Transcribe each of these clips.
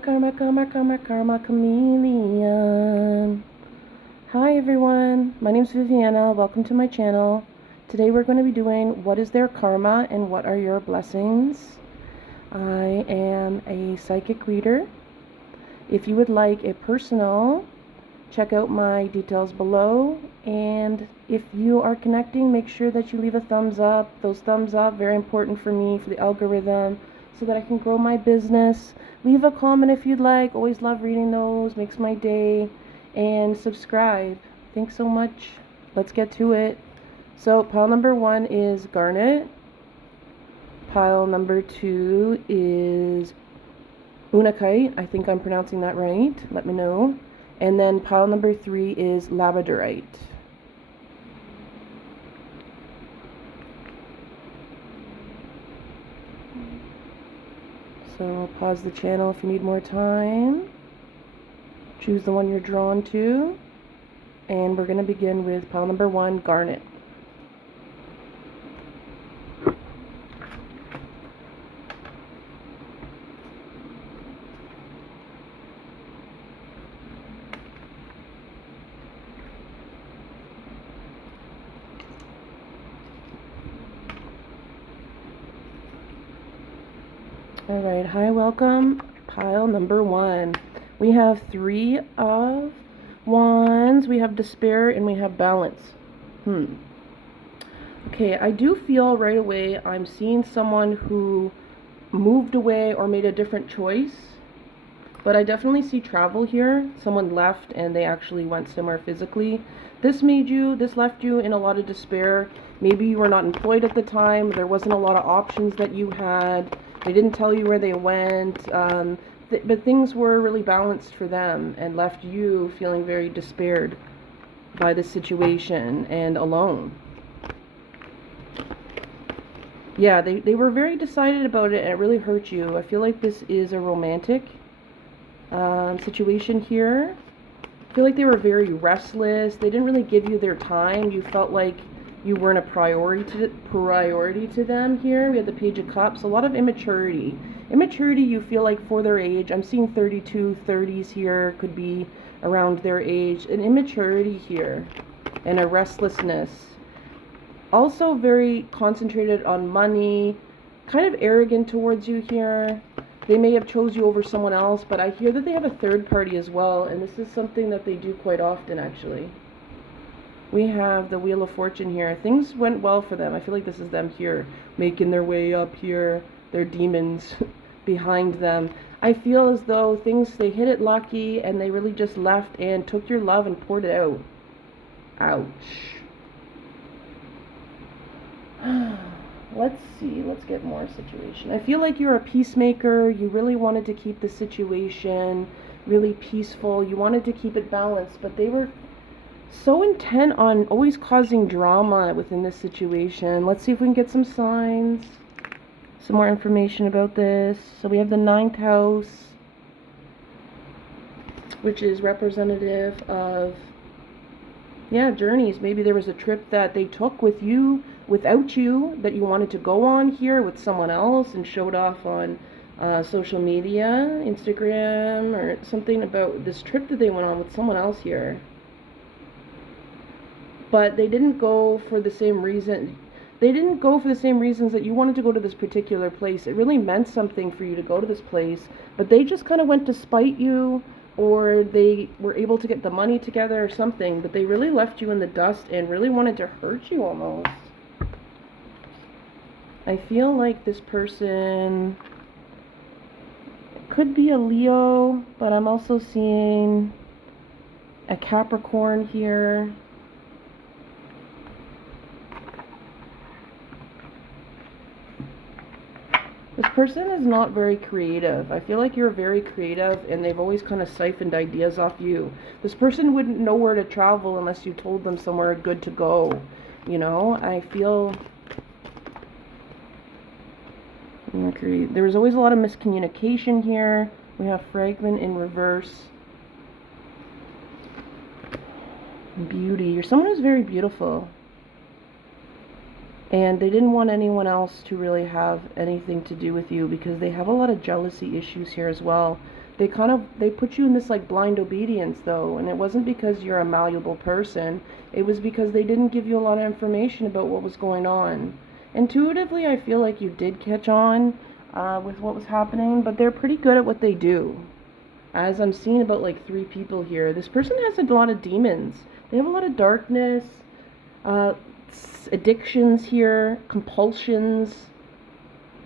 Karma chameleon. Hi everyone, my name is Viviana. Welcome to my channel. Today we're going to be doing what is their karma and what are your blessings. I am a psychic reader. If you would like a personal, check out my details below, and if you are connecting, make sure that you leave a thumbs up. Those thumbs up, very important for me, for the algorithm, so that I can grow my business. Leave a comment if you'd like. Always love reading those, makes my day. And subscribe. Thanks so much. Let's get to it. So pile number 1 is garnet. Pile number 2 is unakite. I think I'm pronouncing that right. Let me know. And then pile number 3 is labradorite. So pause the channel if you need more time. Choose the one you're drawn to. And we're going to begin with pile number 1, garnet. Alright, hi, welcome. Pile number 1. We have 3 of Wands, we have despair, and we have balance. Okay, I do feel right away I'm seeing someone who moved away or made a different choice. But I definitely see travel here. Someone left and they actually went somewhere physically. This left you in a lot of despair. Maybe you were not employed at the time. There wasn't a lot of options that you had. They didn't tell you where they went. But things were really balanced for them and left you feeling very despaired by the situation and alone. Yeah, they were very decided about it and it really hurt you. I feel like this is a romantic situation here. I feel like they were very restless. They didn't really give you their time. You felt like you weren't a priority to them here. We have the Page of Cups. A lot of immaturity. Immaturity, you feel like, for their age. I'm seeing 32, 30s here. Could be around their age. An immaturity here. And a restlessness. Also very concentrated on money. Kind of arrogant towards you here. They may have chose you over someone else, but I hear that they have a third party as well, and this is something that they do quite often, actually. We have the Wheel of Fortune here. Things went well for them. I feel like this is them here, making their way up here. Their demons behind them. I feel as though they hit it lucky, and they really just left and took your love and poured it out. Ouch. Let's see, let's get more situation. I feel like you're a peacemaker. You really wanted to keep the situation really peaceful. You wanted to keep it balanced, but they were so intent on always causing drama within this situation. Let's see if we can get some signs, some more information about this. So we have the 9th house, which is representative of, yeah, journeys. Maybe there was a trip that they took without you, that you wanted to go on here with someone else and showed off on social media, Instagram, or something about this trip that they went on with someone else here. But they didn't go for the same reason. They didn't go for the same reasons that you wanted to go to this particular place. It really meant something for you to go to this place, but they just kind of went to spite you, or they were able to get the money together or something, but they really left you in the dust and really wanted to hurt you almost. I feel like this person could be a Leo, but I'm also seeing a Capricorn here. This person is not very creative. I feel like you're very creative and they've always kind of siphoned ideas off you. This person wouldn't know where to travel unless you told them somewhere good to go. You know, I feel Mercury. There was always a lot of miscommunication here. We have fragment in reverse. Beauty. You're someone who's very beautiful. And they didn't want anyone else to really have anything to do with you because they have a lot of jealousy issues here as well. They put you in this like blind obedience though, and it wasn't because you're a malleable person. It was because they didn't give you a lot of information about what was going on. Intuitively, I feel like you did catch on with what was happening, but they're pretty good at what they do. As I'm seeing about like 3 people here, this person has a lot of demons. They have a lot of darkness, uh, addictions here, compulsions.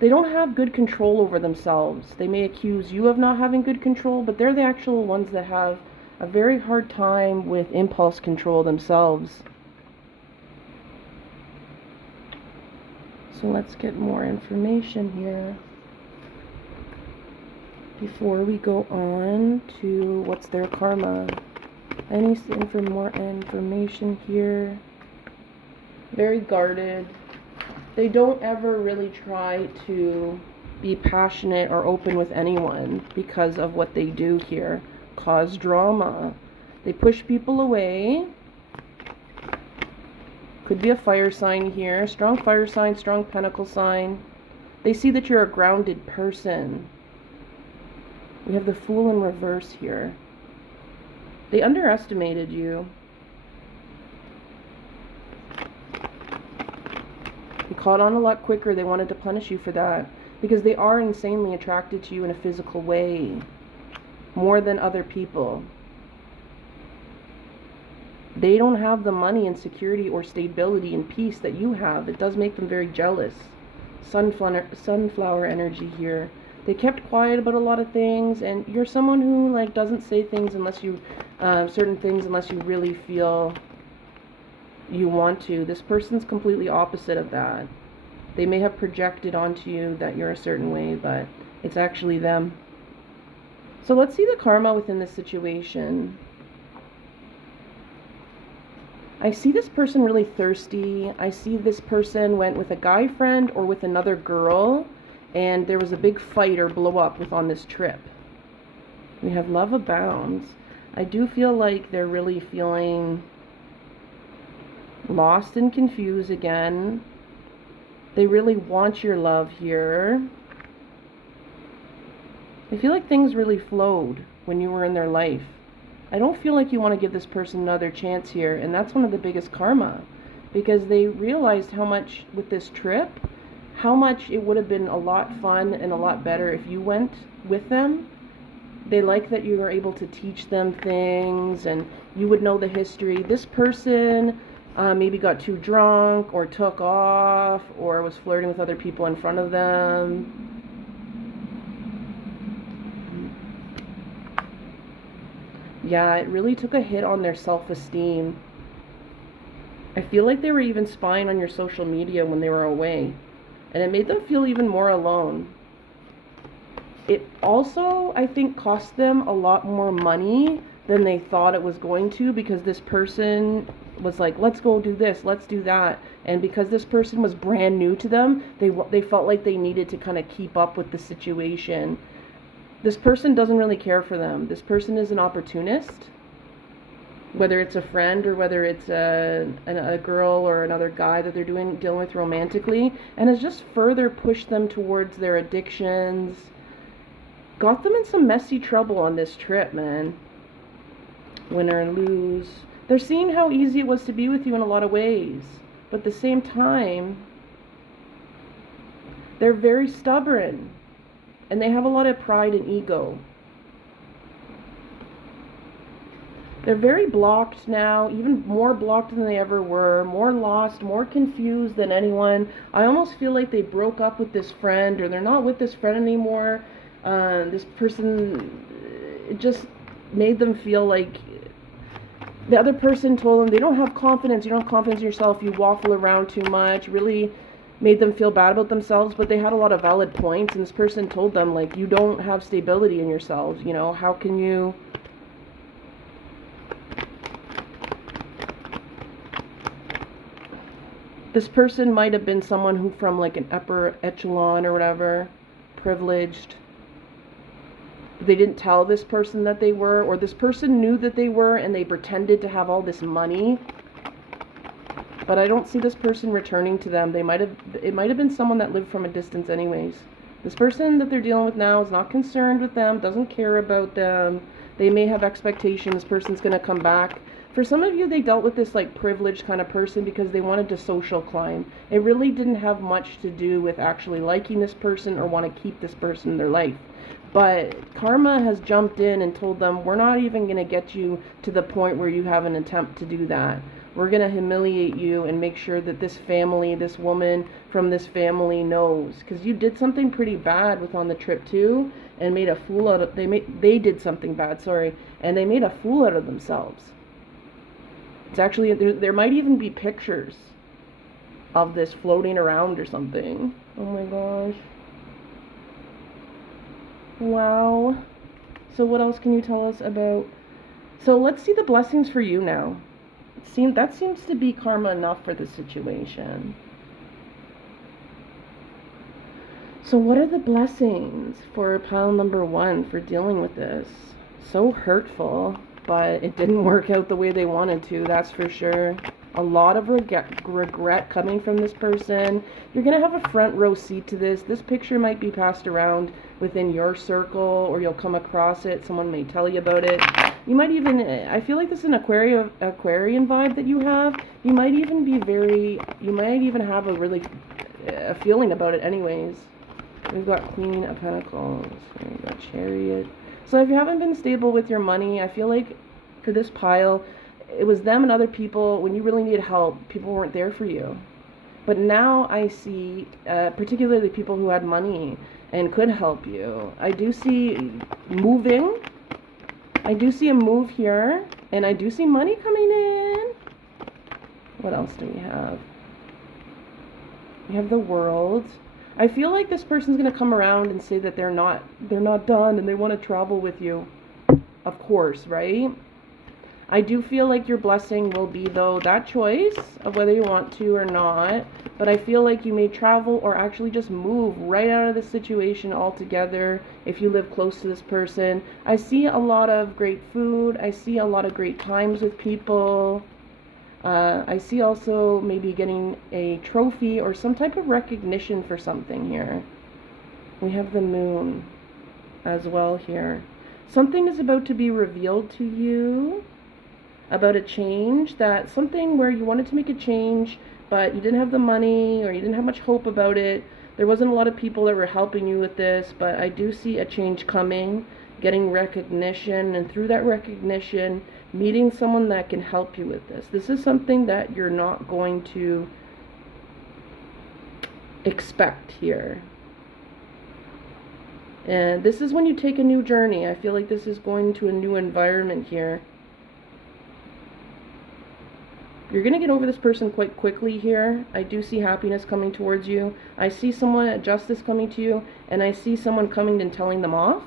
They don't have good control over themselves. They may accuse you of not having good control, but they're the actual ones that have a very hard time with impulse control themselves. So let's get more information here before we go on to what's their karma. I need more information here. Very guarded. They don't ever really try to be passionate or open with anyone because of what they do here. Cause drama. They push people away. Could be a fire sign here. Strong fire sign, strong pentacle sign. They see that you're a grounded person. We have the Fool in reverse here. They underestimated you. You caught on a lot quicker. They wanted to punish you for that because they are insanely attracted to you in a physical way, more than other people. They don't have the money and security or stability and peace that you have. It does make them very jealous. Sunflower energy here. They kept quiet about a lot of things, and you're someone who like doesn't say things unless you certain things unless you really feel you want to. This person's completely opposite of that. They may have projected onto you that you're a certain way, but it's actually them. So let's see the karma within this situation. I see this person really thirsty. I see this person went with a guy friend or with another girl, and there was a big fight or blow up on this trip. We have love abounds. I do feel like they're really feeling lost and confused again. They really want your love here. I feel like things really flowed when you were in their life. I don't feel like you want to give this person another chance here, and that's one of the biggest karma, because they realized how much with this trip, how much it would have been a lot fun and a lot better if you went with them. They like that you were able to teach them things and you would know the history. This person maybe got too drunk or took off or was flirting with other people in front of them. Yeah, it really took a hit on their self-esteem. I feel like they were even spying on your social media when they were away, and it made them feel even more alone. It also, I think, cost them a lot more money than they thought it was going to, because this person was like, let's go do this, let's do that. And because this person was brand new to them, they felt like they needed to kind of keep up with the situation. This person doesn't really care for them. This person is an opportunist, whether it's a friend or whether it's a girl or another guy that they're dealing with romantically, and has just further pushed them towards their addictions. Got them in some messy trouble on this trip, man. Win or lose. They're seeing how easy it was to be with you in a lot of ways, but at the same time, they're very stubborn. And they have a lot of pride and ego. They're very blocked now, even more blocked than they ever were, more lost, more confused than anyone. I almost feel like they broke up with this friend, or they're not with this friend anymore. This person, it just made them feel like the other person told them they don't have confidence, you don't have confidence in yourself, you waffle around too much, really made them feel bad about themselves. But they had a lot of valid points, and this person told them, like, you don't have stability in yourselves, you know, how can you... This person might have been someone who from like an upper echelon or whatever, privileged. They didn't tell this person that they were, or this person knew that they were and they pretended to have all this money. But I don't see this person returning to them. It might have been someone that lived from a distance anyways. This person that they're dealing with now is not concerned with them, doesn't care about them. They may have expectations. This person's going to come back. For some of you, they dealt with this like privileged kind of person because they wanted to social climb. It really didn't have much to do with actually liking this person or want to keep this person in their life. But karma has jumped in and told them, we're not even going to get you to the point where you have an attempt to do that. We're going to humiliate you and make sure that this family, this woman from this family knows. Because you did something pretty bad with on the trip too, and made a fool out of, they did something bad, sorry, and they made a fool out of themselves. It's actually, there might even be pictures of this floating around or something. Oh my gosh. Wow. So what else can you tell us about? So let's see the blessings for you now. That seems to be karma enough for the situation. So what are the blessings for pile number 1 for dealing with this? So hurtful, but it didn't work out the way they wanted to, that's for sure. A lot of regret coming from this person. You're going to have a front row seat to this. This picture might be passed around within your circle, or you'll come across it. Someone may tell you about it. You might even, I feel like this is an Aquarian vibe that you have. You might even have a feeling about it anyways. We've got Queen of Pentacles. We've got Chariot. So if you haven't been stable with your money, I feel like for this pile, it was them and other people. When you really needed help, people weren't there for you. But now I see, particularly people who had money and could help you. I do see moving. I do see a move here. And I do see money coming in. What else do we have? We have the World. I feel like this person's going to come around and say that they're not done and they want to travel with you. Of course, right? I do feel like your blessing will be, though, that choice of whether you want to or not. But I feel like you may travel or actually just move right out of the situation altogether if you live close to this person. I see a lot of great food. I see a lot of great times with people. I see also maybe getting a trophy or some type of recognition for something here. We have the Moon as well here. Something is about to be revealed to you about a change, that something where you wanted to make a change, but you didn't have the money or you didn't have much hope about it. There wasn't a lot of people that were helping you with this, but I do see a change coming, getting recognition, and through that recognition, meeting someone that can help you with this. This is something that you're not going to expect here. And this is when you take a new journey. I feel like this is going to a new environment here. You're going to get over this person quite quickly here. I do see happiness coming towards you. I see someone, justice coming to you, and I see someone coming and telling them off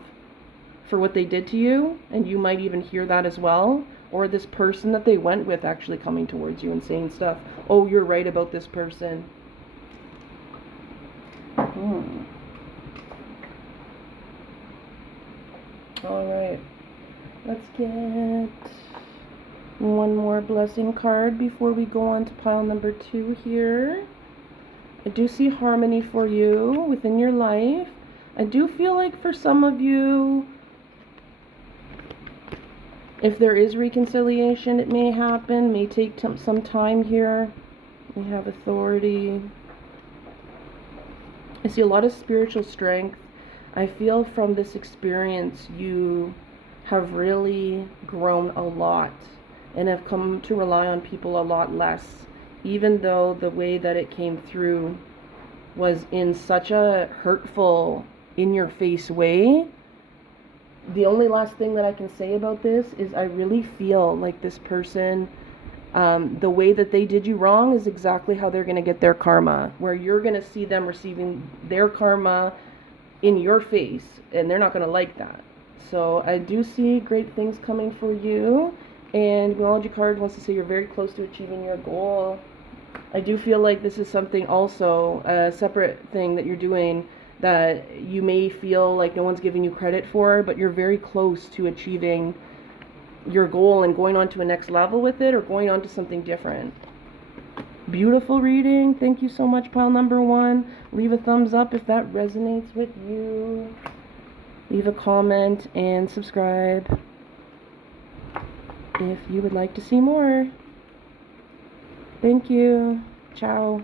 for what they did to you, and you might even hear that as well. Or this person that they went with actually coming towards you and saying stuff. Oh, you're right about this person. Alright. Let's get one more blessing card before we go on to pile number 2 here. I do see harmony for you within your life. I do feel like for some of you, if there is reconciliation, it may happen, may take some time here. We have Authority. I see a lot of spiritual strength. I feel from this experience you have really grown a lot and have come to rely on people a lot less, even though the way that it came through was in such a hurtful, in-your-face way. The only last thing that I can say about this is I really feel like this person, the way that they did you wrong is exactly how they're going to get their karma, where you're going to see them receiving their karma in your face, and they're not going to like that. So I do see great things coming for you, and Numerology card wants to say you're very close to achieving your goal. I do feel like this is something also, a separate thing that you're doing that you may feel like no one's giving you credit for, but you're very close to achieving your goal and going on to a next level with it, or going on to something different. Beautiful reading. Thank you so much, pile number 1. Leave a thumbs up if that resonates with you. Leave a comment and subscribe if you would like to see more. Thank you. Ciao.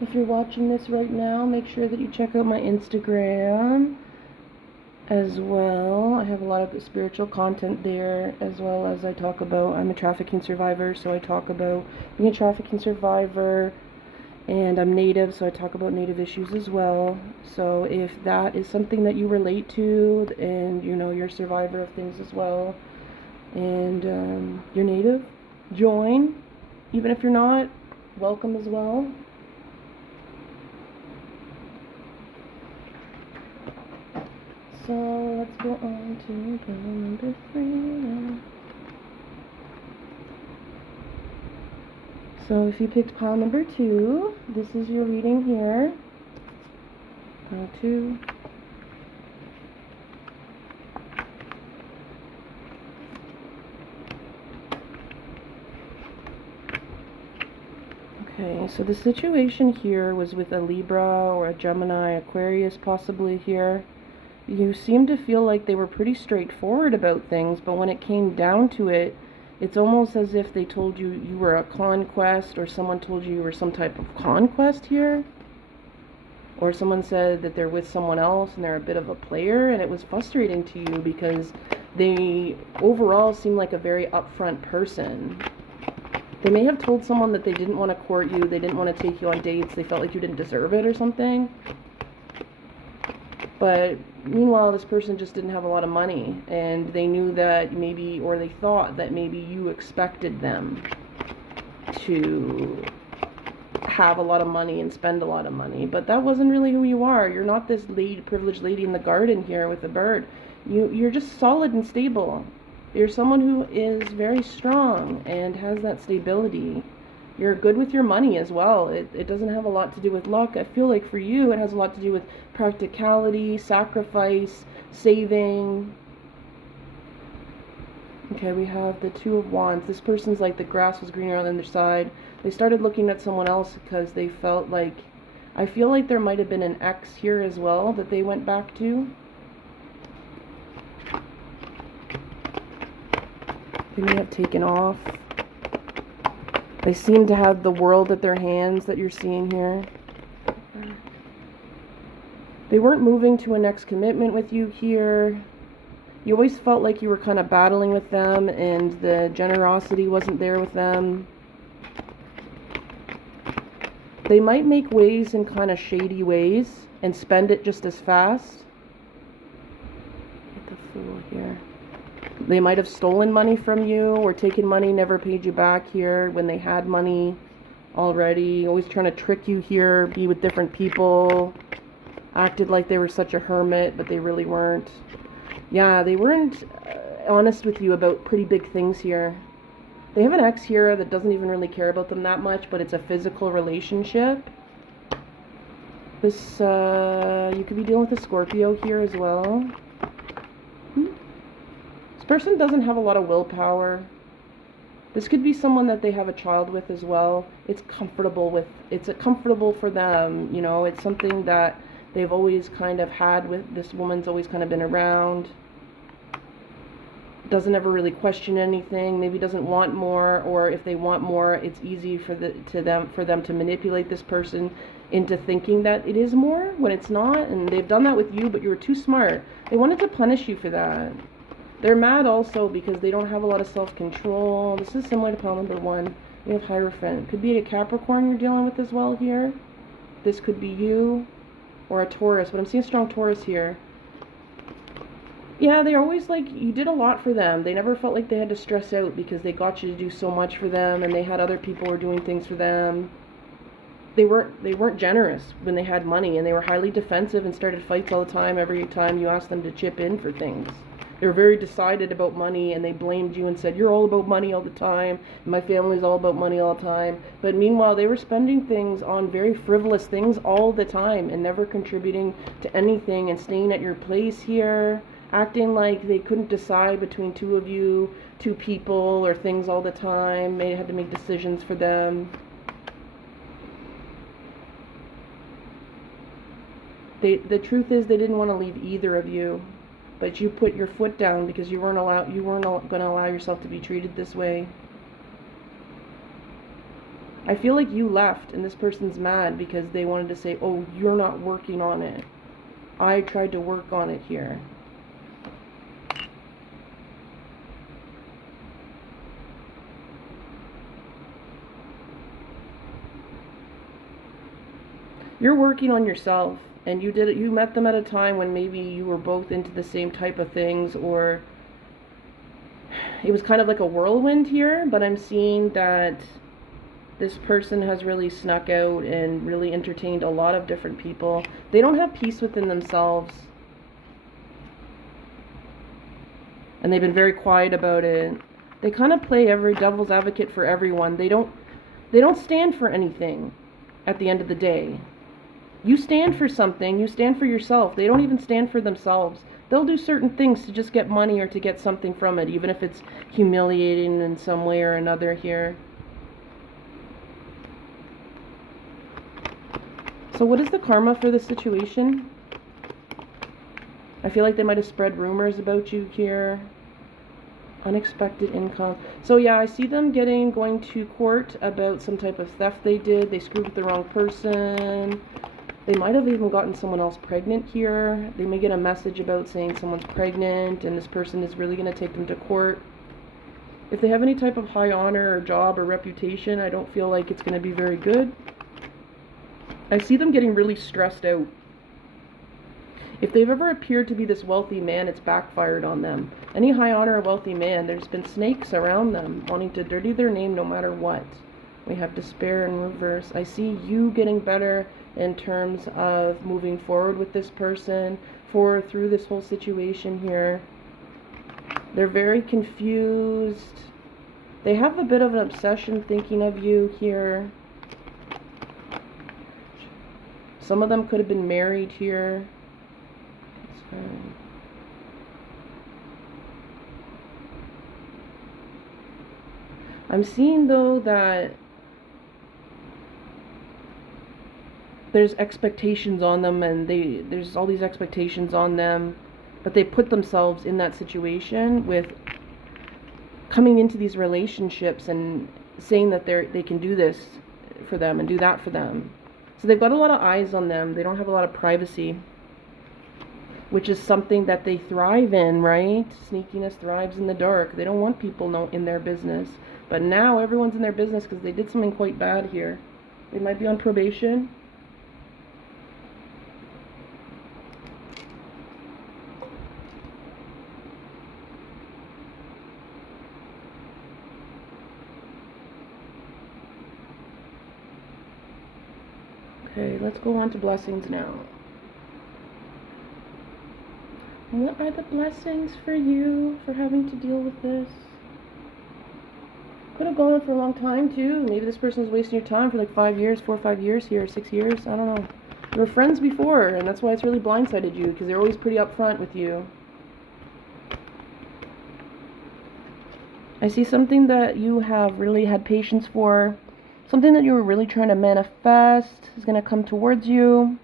If you're watching this right now, make sure that you check out my Instagram as well. I have a lot of spiritual content there, as well as I talk about, I'm a trafficking survivor, so I talk about being a trafficking survivor, and I'm Native, so I talk about Native issues as well. So if that is something that you relate to, and you know you're a survivor of things as well, and you're Native, join. Even if you're not, welcome as well. So let's go on to pile number 3 now. So if you picked pile number 2, this is your reading here. Pile 2. Okay, so the situation here was with a Libra or a Gemini, Aquarius possibly here. You seem to feel like they were pretty straightforward about things, but when it came down to it, it's almost as if they told you you were a conquest, or someone told you were some type of conquest here. Or someone said that they're with someone else and they're a bit of a player, and it was frustrating to you because they overall seem like a very upfront person. They may have told someone that they didn't want to court you, they didn't want to take you on dates, they felt like you didn't deserve it or something. But meanwhile, this person just didn't have a lot of money, and they knew that maybe, or they thought that maybe you expected them to have a lot of money and spend a lot of money, but that wasn't really who you are. You're not this privileged lady in the garden here with a bird. You're just solid and stable. You're someone who is very strong and has that stability. You're good with your money as well. It doesn't have a lot to do with luck. I feel like for you, it has a lot to do with practicality, sacrifice, saving. Okay, we have the Two of Wands. This person's like the grass was greener on the other side. They started looking at someone else because they felt like, I feel like there might have been an ex here as well that they went back to. They may have taken off. They seem to have the world at their hands that you're seeing here. They weren't moving to a next commitment with you here. You always felt like you were kind of battling with them, and the generosity wasn't there with them. They might make waves in kind of shady ways and spend it just as fast. Get the Fool here. They might have stolen money from you or taken money, never paid you back here when they had money already. Always trying to trick you here, be with different people. Acted like they were such a hermit, but they really weren't. Yeah, they weren't honest with you about pretty big things here. They have an ex here that doesn't even really care about them that much, but it's a physical relationship. This, you could be dealing with a Scorpio here as well. This person doesn't have a lot of willpower. This could be someone that they have a child with as well. It's comfortable for them, you know, it's something that they've always kind of had with, this woman's always kind of been around. Doesn't ever really question anything, maybe doesn't want more, or if they want more, it's easy for them to manipulate this person into thinking that it is more when it's not, and they've done that with you, but you were too smart. They wanted to punish you for that. They're mad also because they don't have a lot of self-control. This is similar to pile number 1. We have Hierophant. Could be a Capricorn you're dealing with as well here. This could be you, or a Taurus, but I'm seeing a strong Taurus here. Yeah, they're always like, you did a lot for them. They never felt like they had to stress out because they got you to do so much for them, and they had other people who were doing things for them. they weren't generous when they had money, and they were highly defensive and started fights all the time every time you asked them to chip in for things. They were very decided about money, and they blamed you and said, you're all about money all the time, and my family's all about money all the time. But meanwhile, they were spending things on very frivolous things all the time and never contributing to anything, and staying at your place here, acting like they couldn't decide between two of you, two people, or things all the time. They had to make decisions for them. The truth is, they didn't want to leave either of you, but you put your foot down because you weren't going to allow yourself to be treated this way. I feel like you left, and this person's mad because they wanted to say, oh, you're not working on it. I tried to work on it here. You're working on yourself. And you met them at a time when maybe you were both into the same type of things, or it was kind of like a whirlwind here, but I'm seeing that this person has really snuck out and really entertained a lot of different people. They don't have peace within themselves. And they've been very quiet about it. They kind of play every devil's advocate for everyone. They don't stand for anything at the end of the day. You stand for something, you stand for yourself. They don't even stand for themselves. They'll do certain things to just get money or to get something from it, even if it's humiliating in some way or another here. So what is the karma for this situation? I feel like they might have spread rumors about you here. Unexpected income. So yeah, I see them going to court about some type of theft they did. They screwed with the wrong person. They might have even gotten someone else pregnant here. They may get a message about saying someone's pregnant, and this person is really going to take them to court. If they have any type of high honor or job or reputation, I don't feel like it's going to be very good. I see them getting really stressed out. If they've ever appeared to be this wealthy man, it's backfired on them. Any high honor or wealthy man, there's been snakes around them wanting to dirty their name no matter what. We have despair in reverse. I see you getting better in terms of moving forward with this person through this whole situation here. They're very confused. They have a bit of an obsession thinking of you here. Some of them could have been married here. I'm seeing though that there's expectations on them, and there's all these expectations on them, but they put themselves in that situation with coming into these relationships and saying that they can do this for them and do that for them. So they've got a lot of eyes on them. They don't have a lot of privacy, which is something that they thrive in, right? Sneakiness thrives in the dark. They don't want people in their business. But now everyone's in their business because they did something quite bad here. They might be on probation. Okay, let's go on to blessings now. What are the blessings for you for having to deal with this? Could have gone on for a long time too. Maybe this person was wasting your time for like 5 years, 4 or 5 years here, 6 years. I don't know. You were friends before, and that's why it's really blindsided you, because they're always pretty upfront with you. I see something that you have really had patience for. Something that you were really trying to manifest is going to come towards you.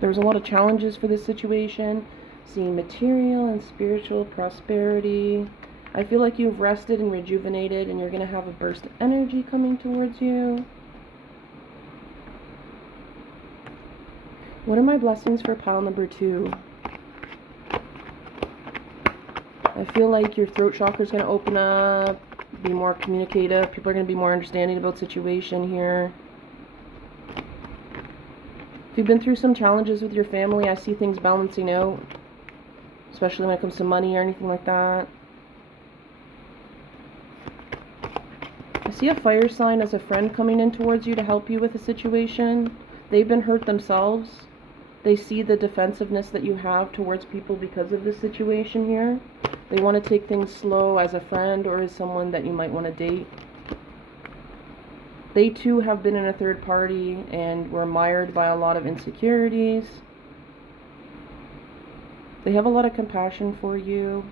There's a lot of challenges for this situation. Seeing material and spiritual prosperity. I feel like you've rested and rejuvenated, and you're going to have a burst of energy coming towards you. What are my blessings for pile number 2? I feel like your throat chakra is going to open up, be more communicative. People are going to be more understanding about the situation here. If you've been through some challenges with your family, I see things balancing out, especially when it comes to money or anything like that. I see a fire sign as a friend coming in towards you to help you with a situation. They've been hurt themselves. They see the defensiveness that you have towards people because of this situation here. They want to take things slow as a friend or as someone that you might want to date. They too have been in a third party and were mired by a lot of insecurities. They have a lot of compassion for you.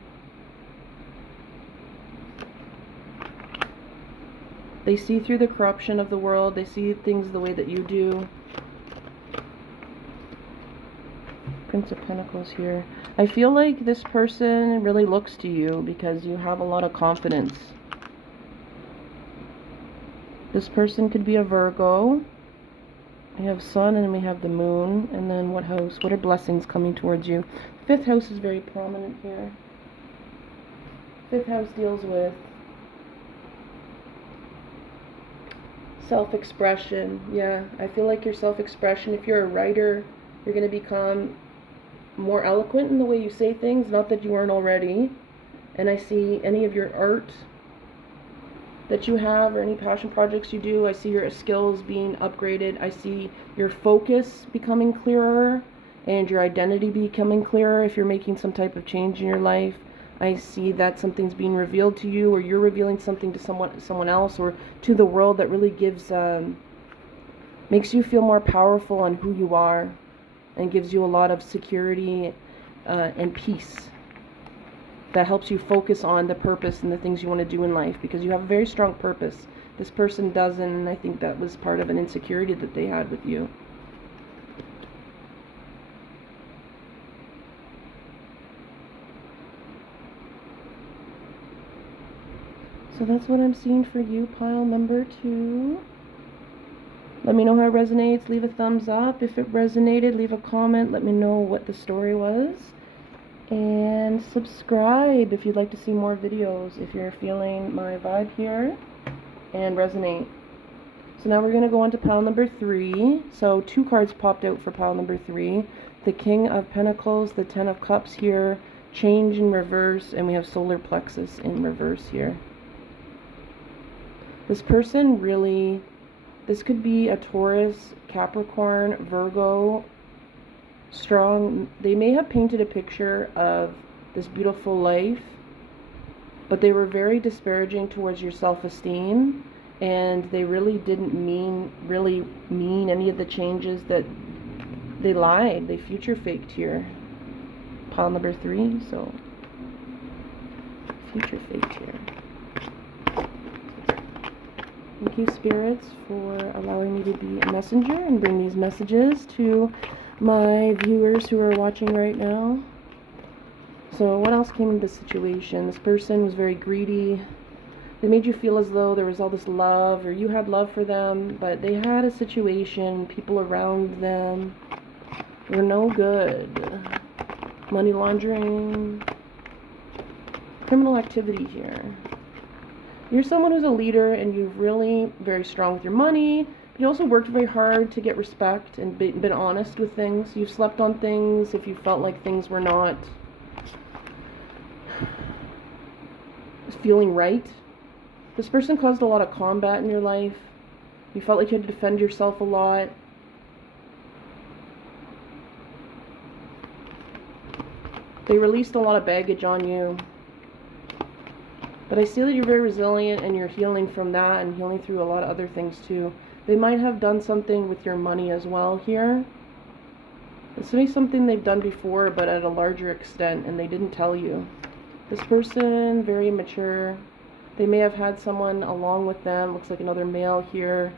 They see through the corruption of the world. They see things the way that you do. Prince of Pentacles here. I feel like this person really looks to you because you have a lot of confidence. This person could be a Virgo. We have Sun and we have the Moon. And then what house? What are blessings coming towards you? Fifth house is very prominent here. Fifth house deals with self-expression. Yeah, I feel like your self-expression, if you're a writer, you're going to become more eloquent in the way you say things, not that you aren't already. And I see any of your art that you have or any passion projects you do, I see your skills being upgraded. I see your focus becoming clearer and your identity becoming clearer if you're making some type of change in your life. I see that something's being revealed to you, or you're revealing something to someone else or to the world that really gives makes you feel more powerful on who you are and gives you a lot of security and peace. That helps you focus on the purpose and the things you want to do in life, because you have a very strong purpose. This person doesn't, and I think that was part of an insecurity that they had with you. So that's what I'm seeing for you, pile number 2. Let me know how it resonates. Leave a thumbs up if it resonated. Leave a comment. Let me know what the story was. And subscribe if you'd like to see more videos, if you're feeling my vibe here and resonate. So now we're going to go on to pile number 3. So 2 cards popped out for pile number 3. The King of Pentacles, the Ten of Cups here, change in reverse, and we have solar plexus in reverse here. This person really, this could be a Taurus, Capricorn, Virgo, strong. They may have painted a picture of this beautiful life, but they were very disparaging towards your self-esteem, and they really didn't mean any of the changes. That they lied, they future faked here. Pile number 3, so future faked here. Thank you, spirits, for allowing me to be a messenger and bring these messages to my viewers who are watching right now. So what else came into the situation? This person was very greedy. They made you feel as though there was all this love, or you had love for them, but they had a situation, people around them were no good. Money laundering, criminal activity here. You're someone who's a leader, and you're really very strong with your money. You also worked very hard to get respect and been honest with things. You've slept on things if you felt like things were not feeling right. This person caused a lot of combat in your life. You felt like you had to defend yourself a lot. They released a lot of baggage on you. But I see that you're very resilient, and you're healing from that and healing through a lot of other things too. They might have done something with your money as well here. It's maybe something they've done before, but at a larger extent, and they didn't tell you. This person, very immature. They may have had someone along with them, looks like another male here,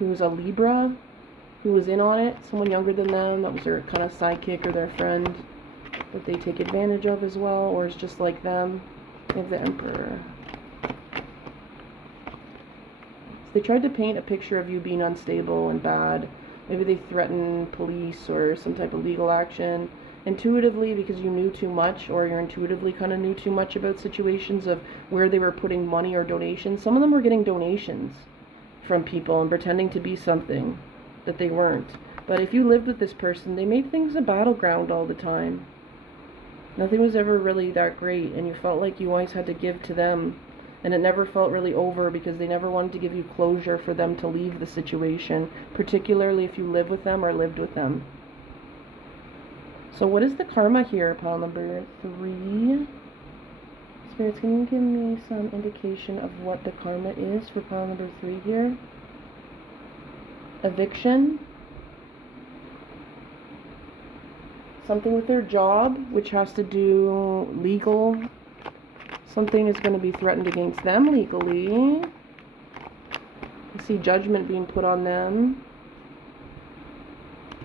who's a Libra, who was in on it. Someone younger than them, that was their kind of sidekick or their friend that they take advantage of as well, or is just like them. They have the Emperor. They tried to paint a picture of you being unstable and bad. Maybe they threatened police or some type of legal action. Intuitively, because you knew too much, or you intuitively kind of knew too much about situations of where they were putting money or donations. Some of them were getting donations from people and pretending to be something that they weren't. But if you lived with this person, they made things a battleground all the time. Nothing was ever really that great, and you felt like you always had to give to them And it never felt really over because they never wanted to give you closure for them to leave the situation, particularly if you live with them or lived with them. So what is the karma here, pile number 3? Spirits, can you give me some indication of what the karma is for pile number 3 here? Eviction. Something with their job, which has to do legal. Something is going to be threatened against them legally. I see judgment being put on them.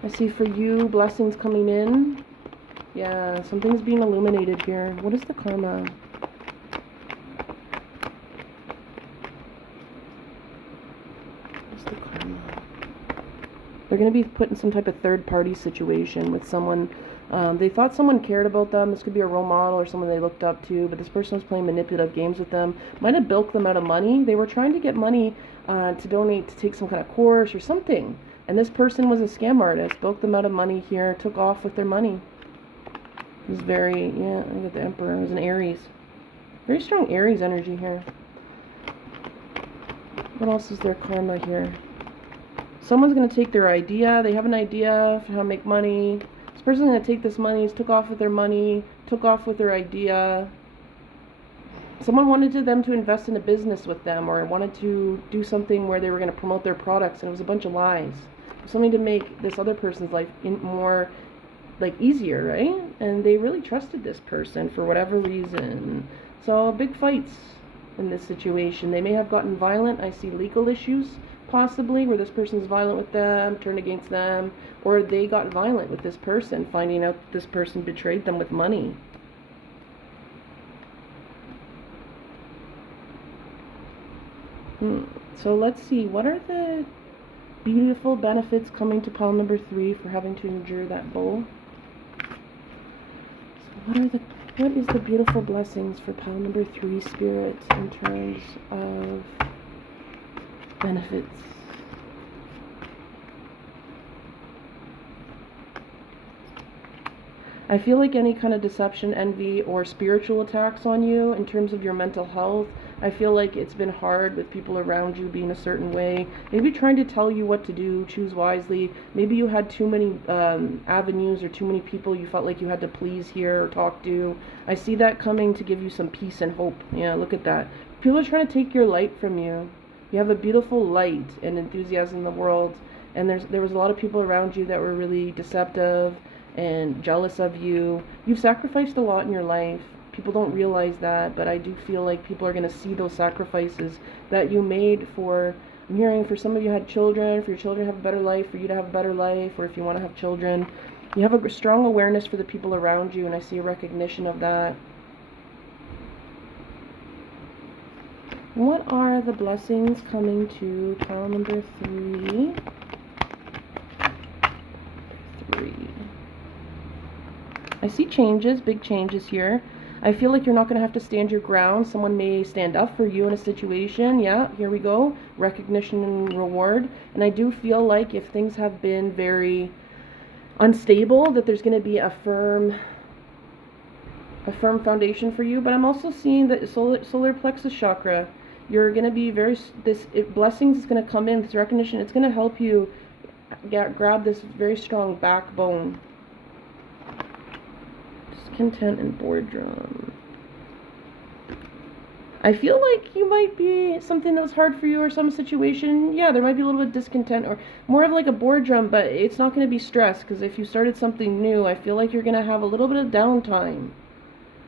I see for you blessings coming in. Yeah, something's being illuminated here. What is the karma? What's the karma? They're going to be put in some type of third-party situation with someone. They thought someone cared about them. This could be a role model or someone they looked up to, but this person was playing manipulative games with them. Might have bilked them out of money. They were trying to get money to donate to take some kind of course or something. And this person was a scam artist. Bilked them out of money here. Took off with their money. It was very, yeah, I got the Emperor. It was an Aries. Very strong Aries energy here. What else is their karma here? Someone's going to take their idea. They have an idea for how to make money. This person's going to take this money, took off with their money, took off with their idea. Someone wanted them to invest in a business with them or wanted to do something where they were going to promote their products, and it was a bunch of lies. Something to make this other person's life more, easier, right? And they really trusted this person for whatever reason. So big fights in this situation. They may have gotten violent. I see legal issues, possibly, where this person's violent with them, turned against them, or they got violent with this person, finding out this person betrayed them with money. So let's see, what are the beautiful benefits coming to pile number 3 for having to endure that bowl? So what is the beautiful blessings for pile number 3, Spirit, in terms of benefits? I feel like any kind of deception, envy, or spiritual attacks on you in terms of your mental health, I feel like it's been hard with people around you being a certain way. Maybe trying to tell you what to do, choose wisely. Maybe you had too many avenues or too many people you felt like you had to please here or talk to. I see that coming to give you some peace and hope. Yeah, look at that. People are trying to take your light from you. You have a beautiful light and enthusiasm in the world, and there was a lot of people around you that were really deceptive and jealous of you. You've sacrificed a lot in your life. People don't realize that, but I do feel like people are going to see those sacrifices that you made for, I'm hearing for some of you had children, for your children to have a better life, for you to have a better life, or if you want to have children. You have a strong awareness for the people around you, and I see a recognition of that. What are the blessings coming to pile number 3? 3. I see changes, big changes here. I feel like you're not going to have to stand your ground. Someone may stand up for you in a situation. Yeah, here we go. Recognition and reward. And I do feel like if things have been very unstable, that there's going to be a firm foundation for you. But I'm also seeing that solar plexus chakra, you're going to be blessings is going to come in, this recognition. It's going to help you grab this very strong backbone. Discontent and boredom. I feel like you might be something that was hard for you or some situation. Yeah, there might be a little bit of discontent or more of like a boredom, but it's not going to be stress, because if you started something new, I feel like you're going to have a little bit of downtime.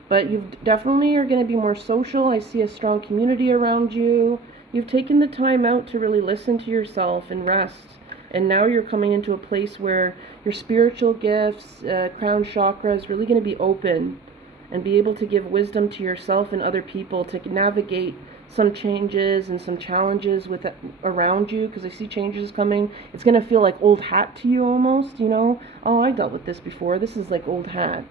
But you definitely are going to be more social. I see a strong community around you. You've taken the time out to really listen to yourself and rest. And now you're coming into a place where your spiritual gifts, crown chakra is really going to be open and be able to give wisdom to yourself and other people to navigate some changes and some challenges around you, because I see changes coming. It's going to feel like old hat to you almost, you know. Oh, I dealt with this before. This is like old hat.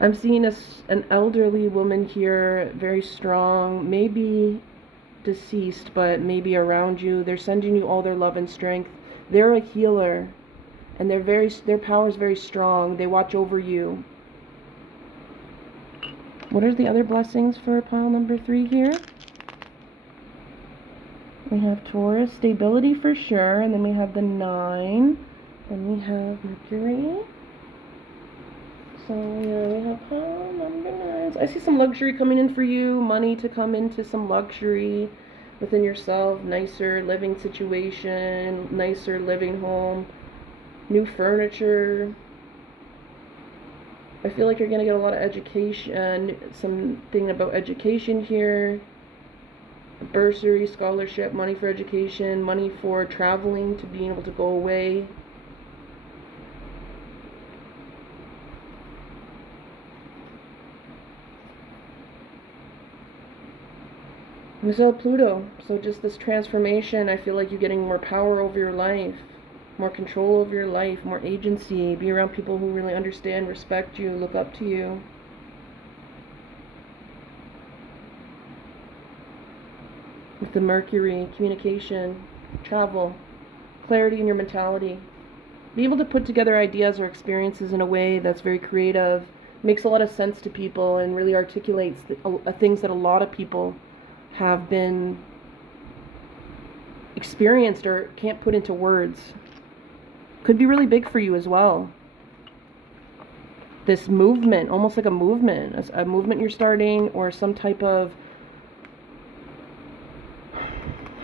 I'm seeing an elderly woman here, very strong, maybe deceased, but maybe around you. They're sending you all their love and strength. They're a healer, and their power is very strong. They watch over you. What are the other blessings for pile number 3 here? We have Taurus, stability for sure, and then we have the 9. Then we have Mercury. So yeah, we have pile number 9. So I see some luxury coming in for you, money to come into some luxury within yourself, nicer living situation, nicer living home, new furniture. I feel like you're going to get a lot of education, something about education here. Bursary, scholarship, money for education, money for traveling, to being able to go away. We saw Pluto, so just this transformation, I feel like you're getting more power over your life, more control over your life, more agency, be around people who really understand, respect you, look up to you. With the Mercury, communication, travel, clarity in your mentality. Be able to put together ideas or experiences in a way that's very creative, makes a lot of sense to people, and really articulates things that a lot of people have been experienced or can't put into words. Could be really big for you as well. This movement, almost like a movement you're starting, or some type of,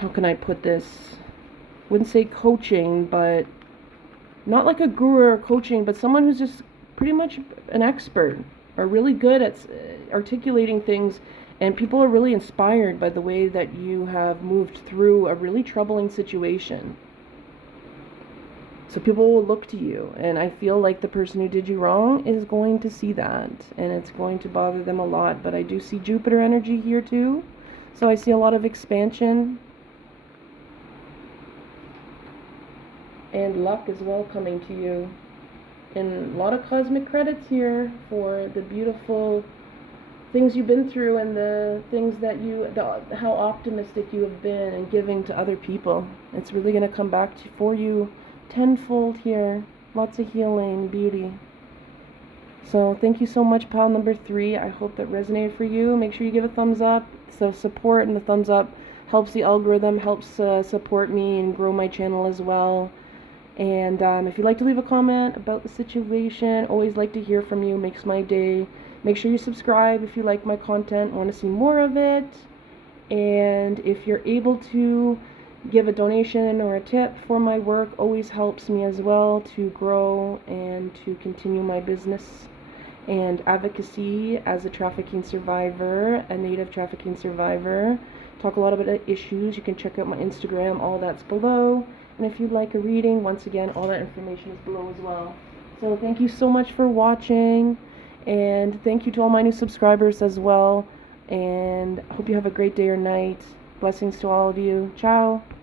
how can I put this? Wouldn't say coaching, but not like a guru or coaching, but someone who's just pretty much an expert or really good at articulating things, and people are really inspired by the way that you have moved through a really troubling situation. So people will look to you, and I feel like the person who did you wrong is going to see that, and it's going to bother them a lot. But I do see Jupiter energy here too, so I see a lot of expansion and luck as well coming to you, and a lot of cosmic credits here for the beautiful things you've been through, and the things that how optimistic you have been and giving to other people. It's really going to come back for you tenfold here. Lots of healing, beauty. So thank you so much, pile number 3. I hope that resonated for you. Make sure you give a thumbs up. So support, and the thumbs up helps the algorithm, helps support me and grow my channel as well. And if you'd like to leave a comment about the situation, always like to hear from you. Makes my day. Make sure you subscribe if you like my content, want to see more of it. And if you're able to give a donation or a tip for my work, always helps me as well to grow and to continue my business and advocacy as a trafficking survivor, a native trafficking survivor. Talk a lot about issues. You can check out my Instagram, all that's below. And if you'd like a reading, once again, all that information is below as well. So thank you so much for watching, and thank you to all my new subscribers as well. And I hope you have a great day or night. Blessings to all of you. Ciao.